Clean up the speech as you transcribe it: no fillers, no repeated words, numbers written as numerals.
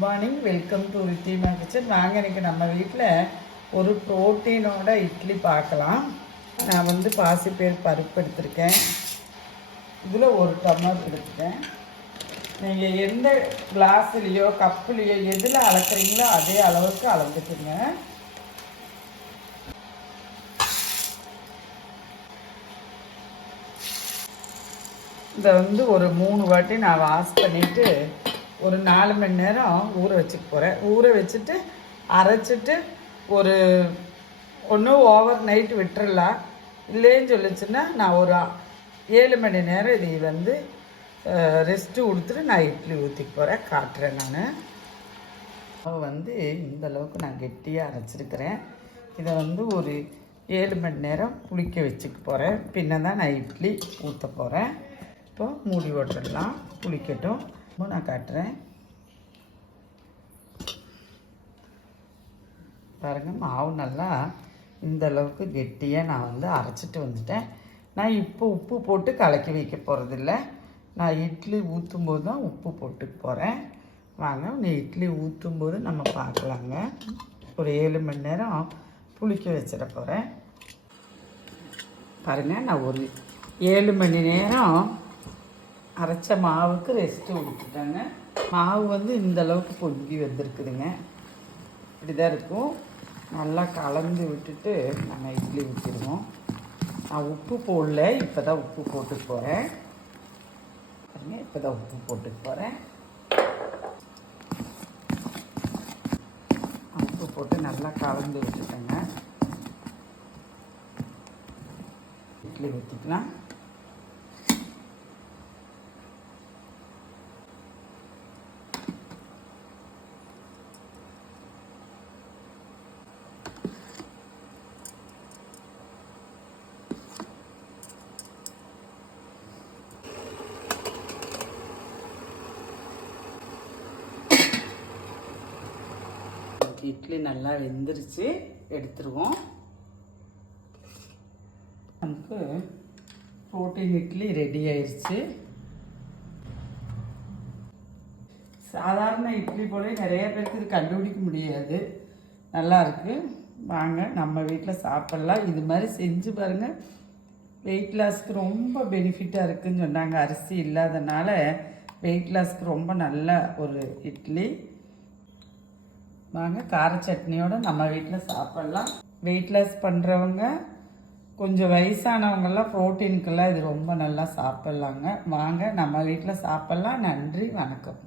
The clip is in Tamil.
Morning welcome to Ridhima kitchen. வாங்க இன்றைக்கி நம்ம வீட்டில் ஒரு ப்ரோட்டீனோட இட்லி பார்க்கலாம். நான் வந்து பாசிப்பயிறு பருப்பு எடுத்திருக்கேன். இதில் ஒரு டம்ளர் எடுத்துட்டேன். நீங்கள் எந்த கிளாஸ்லேயோ கப்புலேயோ எதில் அளக்குறீங்களோ அதே அளவுக்கு அளந்துக்குங்க. இதை வந்து ஒரு 3 வாட்டி நான் வாஷ் பண்ணிவிட்டு ஒரு 4 மணி நேரம் ஊற வச்சுக்க போகிறேன். ஊற வச்சுட்டு அரைச்சிட்டு ஒரு ஒன்று ஓவர் நைட் விட்டுறலாம். இல்லைன்னு சொல்லிச்சுன்னா நான் ஒரு 7 மணி நேரம் இதை வந்து ரெஸ்ட்டு கொடுத்துட்டு நான் இட்லி ஊற்றிக்க போகிறேன். காட்டுறேன். நான் வந்து இந்தளவுக்கு நான் கெட்டியாக அரைச்சிருக்கிறேன். இதை வந்து ஒரு 7 மணி நேரம் புளிக்க வச்சுக்க போகிறேன். பின்ன தான் நான் இட்லி ஊற்ற போகிறேன். இப்போ மூடி போட்டுடலாம், புளிக்கட்டும். நான் காட்டுறேன் பாருங்கள். மாவு நல்லா இந்த அளவுக்கு கெட்டியாக நான் வந்து அரைச்சிட்டு வந்துட்டேன். நான் இப்போ உப்பு போட்டு கலக்கி வைக்க போகிறதில்ல. நான் இட்லி ஊற்றும்போது தான் உப்பு போட்டு போகிறேன். வாங்க, நீ இட்லி ஊற்றும்போது நம்ம பார்க்கலாங்க. ஒரு 7 மணி நேரம் புளிக்க வச்சிட போகிறேன். பாருங்கள், நான் ஒரு 7 மணி நேரம் அரைச்ச மாவுக்கு ரெஸ்ட்டு கொடுத்துட்டாங்க. மாவு வந்து இந்த அளவுக்கு பொங்கி வந்திருக்குதுங்க. இப்படி தான் இருக்கும். நல்லா கலந்து விட்டுட்டு நம்ம இட்லி ஊற்றிடுவோம். நான் உப்பு போடல, இப்போ தான் உப்பு போட்டு போகிறேன். பாருங்க, இப்போ தான் உப்பு போட்டு போகிறேன். உப்பு போட்டு நல்லா கலந்து விட்டுட்டேங்க. இட்லி ஊற்றிக்கலாம். இட்லி நல்லா வெந்துருச்சு, எடுத்துருவோம். நமக்கு ப்ரோட்டீன் இட்லி ரெடி ஆயிடுச்சு. சாதாரண இட்லி போல நிறைய பேருக்கு இது கண்டுபிடிக்க முடியாது. நல்லா இருக்குது. வாங்க நம்ம வீட்டில் சாப்பிட்லாம். இது மாதிரி செஞ்சு பாருங்கள். வெயிட் லாஸ்க்கு ரொம்ப பெனிஃபிட்டாக இருக்குதுன்னு சொன்னாங்க. அரிசி இல்லாதனால வெயிட் லாஸ்க்கு ரொம்ப நல்ல ஒரு இட்லி. வாங்க, கார சட்னியோடு நம்ம வீட்டில் சாப்பிட்லாம். வெயிட் லாஸ் பண்ணுறவங்க, கொஞ்சம் வயசானவங்கெல்லாம் ப்ரோட்டீனுக்கெல்லாம் இது ரொம்ப நல்லா சாப்பிட்லாங்க. வாங்க நம்ம வீட்டில் சாப்பிட்லாம். நன்றி, வணக்கம்.